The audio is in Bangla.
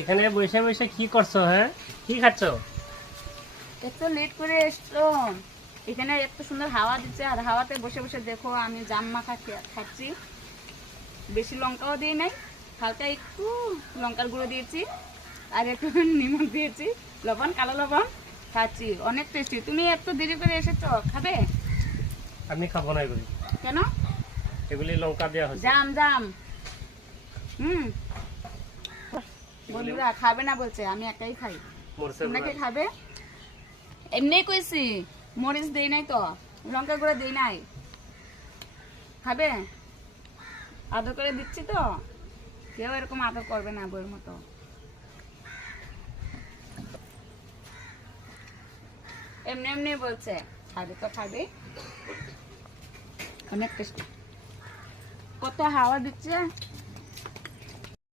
এখানে বসে বসে কি করছো? হ্যাঁ, কি খাচ্ছ? এত লেট করে এসছো, এখানে এত সুন্দর হাওয়া দিচ্ছে আর হাওয়াতে বসে বসে দেখো আমি জাম মাখা খাচ্ছি। বেশি লঙ্কাও দিই নাই, হালকা একটু লঙ্কার গুঁড়ো দিয়েছি আর একটু নিমক দিয়েছি, লবণ, কালো লবণ, খাচ্ছি। অনেক টেস্টি। তুমি এত দেরি করে এসেছো, খাবে? আমি খাবো না এগুলি। কেন? এগুলি লঙ্কা দেওয়া হচ্ছে। জাম জাম। বন্ধুরা খাবে না বলছে, আমি একাই খাই। মরচের তোমরা কি গুঁড়া। খাবে? এমনি কইছি, মরিচ দেই নাই তো, লঙ্কা গুঁড়ো দেই নাই। খাবে? আদর করে দিচ্ছি তো, কেউ এরকম আদর করবে না বইয়ের মতো। এমনি এমনি বলছে খাবে তো খাবে। অনেক টেস্টি। কত হাওয়া দিচ্ছে।